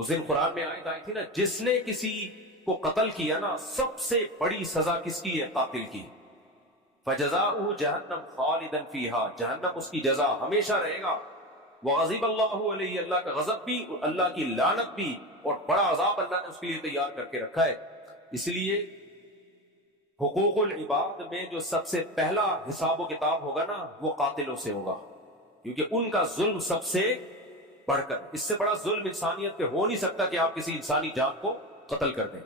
اس دن قرآن میں آیت آئی تھی نا، جس نے کسی کو قتل کیا نا، سب سے بڑی سزا کس کی ہے؟ قاتل کی. فجزاؤہ جہنم خالدا فیہا، جہنم اس کی جزا ہمیشہ رہے گا. وغضب اللہ علیہ، اللہ کا غضب بھی، اللہ کی لعنت بھی، اور بڑا عذاب اللہ نے اس کے لیے تیار کر کے رکھا ہے. اس لیے حقوق العباد میں جو سب سے پہلا حساب و کتاب ہوگا نا، وہ قاتلوں سے ہوگا، کیونکہ ان کا ظلم سب سے بڑھ کر، اس سے بڑا ظلم انسانیت پہ ہو نہیں سکتا کہ آپ کسی انسانی جان کو قتل کر دیں.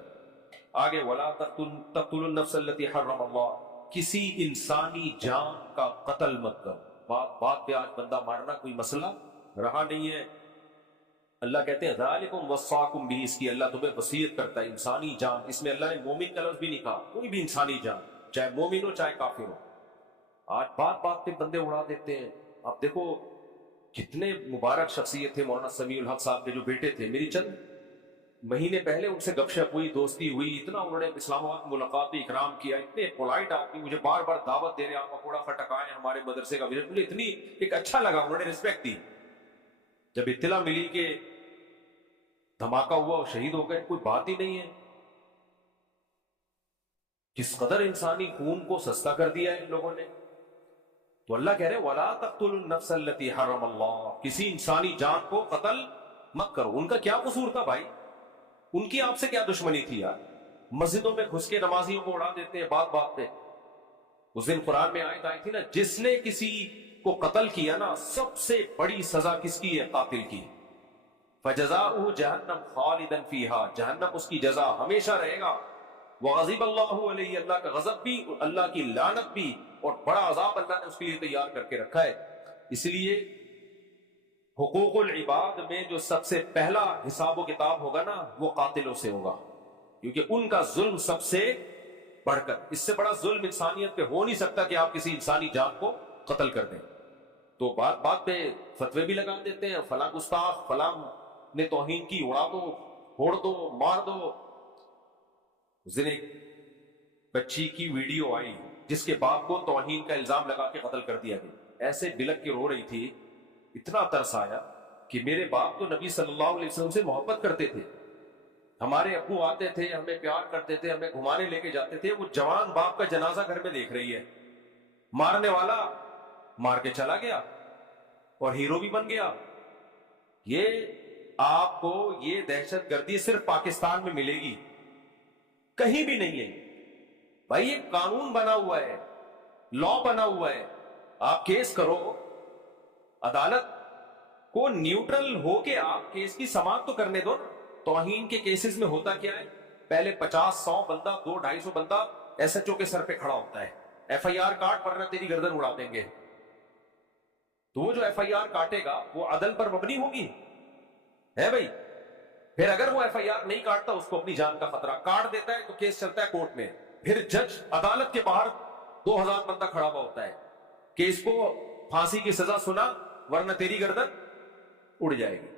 آگے ولا تقتلوا النفس التي حرم اللہ، کسی انسانی جان کا قتل مت کرو. بات پہ آج بندہ مارنا کوئی مسئلہ رہا نہیں ہے. اللہ کہتے ہیں ذالکم وصاکم بھی، اس کی اللہ تمہیں وصیت کرتا ہے. انسانی جان، اس میں اللہ نے مومن کا لفظ بھی نہیں کہا، کوئی بھی انسانی جان، چاہے مومن ہو چاہے کافر ہو. آج بات پہ بندے اڑا دیتے ہیں. آپ دیکھو کتنے مبارک شخصیت تھے مولانا سمیع الحق صاحب کے جو بیٹے تھے، میری چند مہینے پہلے ان سے گپ شپ ہوئی، دوستی ہوئی، اتنا انہوں نے اسلام آباد ملاقات میں اکرام کیا، اتنے پولائٹ آدمی، مجھے بار بار دعوت دے رہے، آپ پکوڑا کھٹکائیں ہمارے مدرسے کا وزٹ. مجھے اتنی ایک اچھا لگا، انہوں نے رسپیکٹ دی. جب اطلاع ملی کہ دھماکہ ہوا اور شہید ہو گئے، کوئی بات ہی نہیں ہے. کس قدر انسانی خون کو سستا کر دیا ہے ان لوگوں نے. تو اللہ کہہ رہے وَلَا تَقْتُلُوا النَّفْسَ الَّتِي حَرَّمَ اللَّهُ، کسی انسانی جان کو قتل مت کرو. ان کا کیا قصور تھا بھائی؟ ان کی آپ سے کیا دشمنی تھی یار؟ مسجدوں میں گھس کے نمازیوں کو اڑا دیتے ہیں بات پہ. اس دن قرآن میں آیت آئی تھی نا، جس نے کسی کو قتل کیا نا، سب سے بڑی سزا کس کی ہے؟ قاتل کی. فجزاؤہ جہنم خالدا فیہا، جہنم اس کی جزا ہمیشہ رہے گا. وغضب اللہ علیہ، اللہ کا غضب بھی، اللہ کی لعنت بھی، اور بڑا عذاب اللہ نے اس کے لیے تیار کر کے رکھا ہے. اس لیے حقوق العباد میں جو سب سے پہلا حساب و کتاب ہوگا نا، وہ قاتلوں سے ہوگا، کیونکہ ان کا ظلم سب سے بڑھ کر، اس سے بڑا ظلم انسانیت پہ ہو نہیں سکتا کہ آپ کسی انسانی جان کو قتل کر دیں. تو بات پہ فتوے بھی لگا دیتے ہیں، فلاں گستاخ، فلاں نے توہین کی، اڑا دو، پھوڑ دو، مار دو. اس دن ایک بچی کی ویڈیو آئی جس کے باپ کو توہین کا الزام لگا کے قتل کر دیا گیا. ایسے بلک کے رو رہی تھی، اتنا ترس آیا کہ میرے باپ تو نبی صلی اللہ علیہ وسلم سے محبت کرتے تھے، ہمارے ابو آتے تھے، ہمیں پیار کرتے تھے، ہمیں گھمانے لے کے جاتے تھے. وہ جوان باپ کا جنازہ گھر میں دیکھ رہی ہے، مارنے والا مار کے چلا گیا اور ہیرو بھی بن گیا. یہ آپ کو یہ دہشت گردی صرف پاکستان میں ملے گی، کہیں بھی نہیں ہے بھائی. یہ قانون بنا ہوا ہے، لا بنا ہوا ہے. آپ کیس کرو، عدالت کو نیوٹرل ہو کے آپ کیس کی سماعت تو کرنے دو. توہین کے کیسز میں ہوتا کیا ہے؟ پہلے 50-100 بندہ، 200-250 بندہ ایس ایچ او کے سر پہ کھڑا ہوتا ہے، ایف آئی آر کاٹ ورنہ تیری گردن اڑا دیں گے. تو وہ جو ایف آئی آر کاٹے گا وہ عدل پر مبنی ہوگی ہے بھائی. پھر اگر وہ ایف آئی آر نہیں کاٹتا، اس کو اپنی جان کا خطرہ، کاٹ دیتا ہے تو کیس چلتا ہے کورٹ میں. پھر جج عدالت کے باہر 2000 بندہ کھڑا ہوا ہوتا ہے کہ اس کو پھانسی کی سزا سنا ورنہ تیری گردن اڑ جائے گی.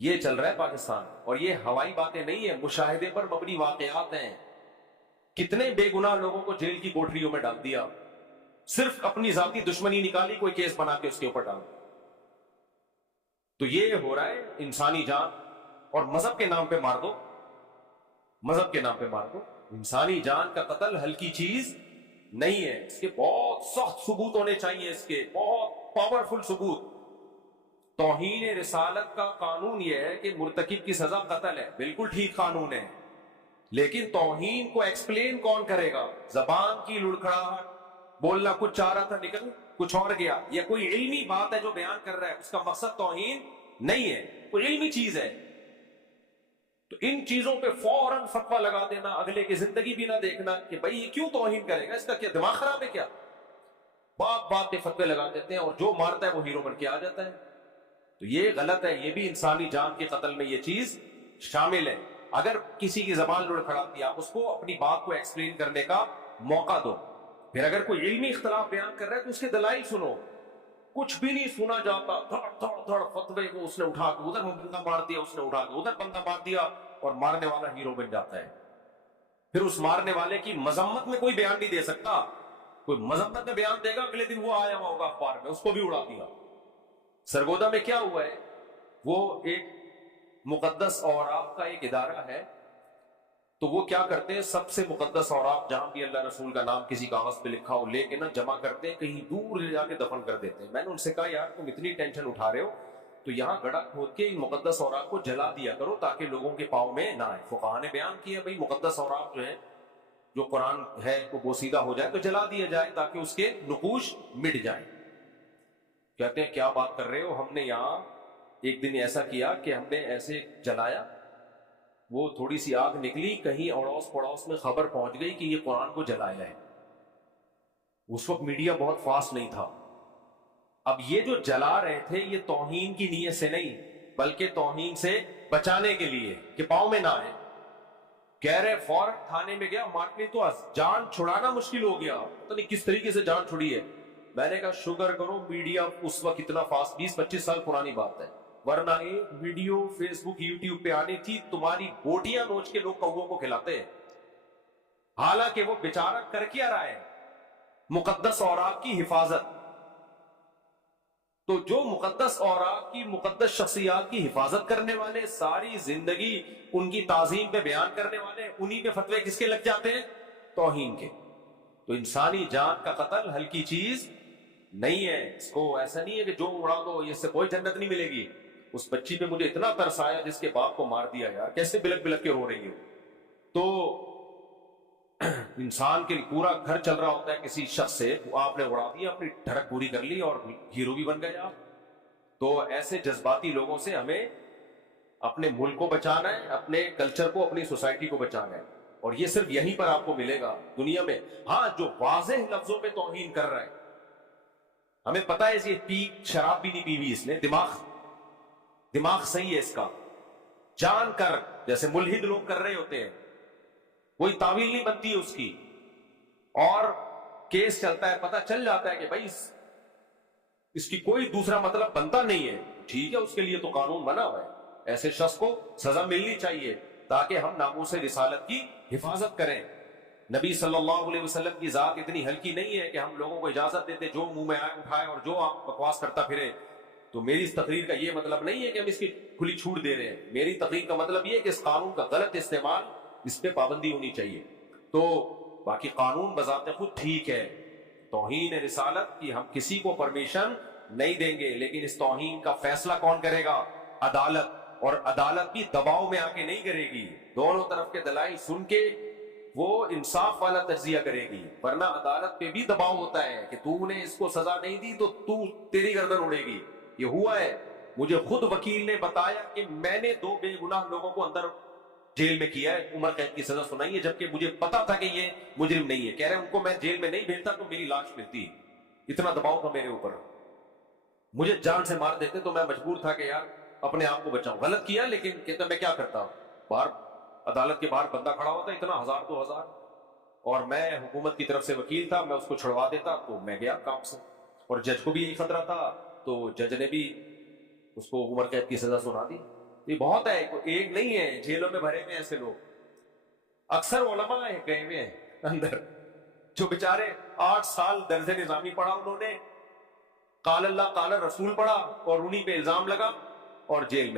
یہ چل رہا ہے پاکستان، اور یہ ہوائی باتیں نہیں ہیں، مشاہدے پر مبنی واقعات ہیں. کتنے بے گناہ لوگوں کو جیل کی کوٹریوں میں ڈال دیا، صرف اپنی ذاتی دشمنی نکالی، کوئی کیس بنا کے اس کے اوپر ڈال دیا. تو یہ ہو رہا ہے انسانی جان، اور مذہب کے نام پہ مار دو، مذہب کے نام پہ مار دو. انسانی جان کا قتل ہلکی چیز نہیں ہے، اس کے بہت سخت ثبوت ہونے چاہیے، اس کے بہت پاورفل ثبوت. توہین رسالت کا قانون یہ ہے کہ مرتکب کی سزا قتل ہے، بالکل ٹھیک قانون ہے، لیکن توہین کو ایکسپلین کون کرے گا؟ زبان کی لڑکھڑاہٹ، بولنا کچھ چاہ رہا تھا نکل کچھ اور گیا، یا کوئی علمی بات ہے جو بیان کر رہا ہے، اس کا مقصد توہین نہیں ہے، کوئی علمی چیز ہے. تو ان چیزوں پہ فوراً فتویٰ لگا دینا، اگلے کی زندگی بھی نہ دیکھنا کہ بھائی یہ کیوں توہین کرے گا، اس کا کیا دماغ خراب ہے کیا؟ بات پہ فتوے لگا دیتے ہیں، اور جو مارتا ہے وہ ہیرو بن کے آ جاتا ہے. تو یہ غلط ہے. یہ بھی انسانی جان کے قتل میں یہ چیز شامل ہے. اگر کسی کی زبان لڑکھڑاتی، آپ اس کو اپنی بات کو ایکسپلین کرنے کا موقع دو. پھر اگر کوئی علمی اختلاف بیان کر رہا ہے تو اس کے دلائل سنو. کچھ بھی نہیں سنا جاتا، دھڑ فتوے کو اس نے اٹھا کے ادھر بندہ مار دیا، اس نے اٹھا کے ادھر بندہ مار دیا، اور مارنے والا ہیرو بن جاتا ہے. پھر اس مارنے والے کی مذمت میں کوئی بیان نہیں دے سکتا. کوئی مذمت میں بیان دے گا، اگلے دن وہ آیا ہوا ہوگا اخبار میں، اس کو بھی اڑا دیا. سرگودا میں کیا ہوا ہے، وہ ایک مقدس اوراق کا ایک ادارہ ہے، تو وہ کیا کرتے ہیں، سب سے مقدس اوراق جہاں بھی اللہ رسول کا نام کسی کاغذ پہ لکھا ہو لے کے نا جمع کرتے ہیں، کہیں دور لے جا کے دفن کر دیتے ہیں۔ میں نے ان سے کہا یار تم اتنی ٹینشن اٹھا رہے ہو تو یہاں گڑھا کھود کے ان مقدس اوراق کو جلا دیا کرو تاکہ لوگوں کے پاؤں میں نہ آئے۔ فقہاء نے بیان کیا بھائی مقدس اوراق جو ہے، جو قرآن ہے وہ بوسیدہ ہو جائے تو جلا دیا جائے تاکہ اس کے نقوش مٹ جائیں۔ کہتے ہیں کیا بات کر رہے ہو، ہم نے یہاں ایک دن ایسا کیا کہ ہم نے ایسے جلایا، وہ تھوڑی سی آگ نکلی، کہیں اڑوس پڑوس میں خبر پہنچ گئی کہ یہ قرآن کو جلایا ہے۔ اس وقت میڈیا بہت فاسٹ نہیں تھا۔ اب یہ جو جلا رہے تھے یہ توہین کی نیت سے نہیں بلکہ توہین سے بچانے کے لیے کہ پاؤں میں نہ آئے۔ کہہ رہے فوراً تھانے میں گیا، مارکلی تو جان چھڑانا مشکل ہو گیا، پتہ نہیں کس طریقے سے جان چھڑی ہے۔ میں نے کہا شکر کرو میڈیا اس وقت اتنا فاسٹ، 20-25 سال پرانی بات ہے، ورنہ ایک ویڈیو فیس بک یوٹیوب پہ آنی تھی تمہاری بوٹیاں نوچ کے لوگ کووں کو کھلاتے ہیں۔ حالانکہ وہ بیچارہ کر کیا رہا ہے، مقدس اوراق کی حفاظت۔ تو جو مقدس اوراق کی، مقدس شخصیات کی حفاظت کرنے والے، ساری زندگی ان کی تعظیم پہ بیان کرنے والے، انہی پہ فتوے کس کے لگ جاتے ہیں؟ توہین کے۔ تو انسانی جان کا قتل ہلکی چیز نہیں ہے، اس کو ایسا نہیں ہے کہ جو اڑا دو اس سے کوئی جنت نہیں ملے گی۔ اس بچی پہ مجھے اتنا ترس آیا جس کے باپ کو مار دیا، یار کیسے بلک بلک کے رو رہی ہو۔ تو انسان کے لیے پورا گھر چل رہا ہوتا ہے کسی شخص سے، آپ نے اڑا دیا، اپنی ڈھڑک پوری کر لی اور ہیرو بھی بن گئے آپ۔ تو ایسے جذباتی لوگوں سے ہمیں اپنے ملک کو بچانا ہے، اپنے کلچر کو، اپنی سوسائٹی کو بچانا ہے، اور یہ صرف یہیں پر آپ کو ملے گا دنیا میں۔ ہاں جو واضح لفظوں میں توہین کر رہا ہے، ہمیں پتا ہے یہ شراب بھی نہیں پی ہوئی اس نے، دماغ صحیح ہے اس کا، جان کر جیسے ملحد لوگ کر رہے ہوتے ہیں، کوئی تعویل نہیں بنتی ہے اس کی، اور کیس چلتا ہے، پتہ چل جاتا ہے کہ بھائی اس کی کوئی دوسرا مطلب بنتا نہیں ہے، ٹھیک ہے اس کے لیے تو قانون بنا ہوا ہے، ایسے شخص کو سزا ملنی چاہیے تاکہ ہم ناموس رسالت کی حفاظت کریں۔ نبی صلی اللہ علیہ وسلم کی ذات اتنی ہلکی نہیں ہے کہ ہم لوگوں کو اجازت دیتے جو منہ میں آئے اٹھائے اور جو آپ بکواس کرتا پھرے۔ تو میری اس تقریر کا یہ مطلب نہیں ہے کہ ہم اس کی کھلی چھوٹ دے رہے ہیں، میری تقریر کا مطلب یہ ہے کہ اس قانون کا غلط استعمال، اس پہ پابندی ہونی چاہیے۔ تو باقی قانون بذات خود ٹھیک ہے، توہین رسالت کی ہم کسی کو پرمیشن نہیں دیں گے، لیکن اس توہین کا فیصلہ کون کرے گا؟ عدالت، اور عدالت بھی دباؤ میں آ کے نہیں کرے گی، دونوں طرف کے دلائل سن کے وہ انصاف والا تجزیہ کرے گی، ورنہ عدالت پہ بھی دباؤ ہوتا ہے کہ تو نے اس کو سزا نہیں دی تو تیری گردن اڑے گی۔ یہ ہوا ہے، مجھے خود وکیل نے بتایا کہ میں نے 2 بے گناہ لوگوں کو اندر جیل میں کیا ہے، عمر قید کی سزا سنائی ہے، جبکہ مجھے پتا تھا کہ یہ مجرم نہیں ہے۔ کہہ رہے ان کو میں جیل میں نہیں بھیجتا تو میری لاش ملتی، اتنا دباؤ تھا میرے اوپر، مجھے جان سے مار دیتے تو میں مجبور تھا کہ یار اپنے آپ کو بچاؤں، غلط کیا لیکن کہتا میں کیا کرتا، باہر عدالت کے باہر بندہ کھڑا ہوتا اتنا 1000-2000، اور میں حکومت کی طرف سے وکیل تھا، میں اس کو چھڑوا دیتا تو میں گیا کام سے، اور جج کو بھی یہی خطرہ تھا تو جج نے بھی اس کو عمر قید کی سزا سنا دی۔ یہ بہت ہے، ایک نہیں ہے، جیلوں میں بھرے ہوئے ایسے لوگ، اکثر علماء گئے ہوئے ہیں اندر جو بیچارے 8 سال درس نظامی پڑھا انہوں نے، قال اللہ قال رسول پڑھا، اور انہی پہ الزام لگا اور جیل میں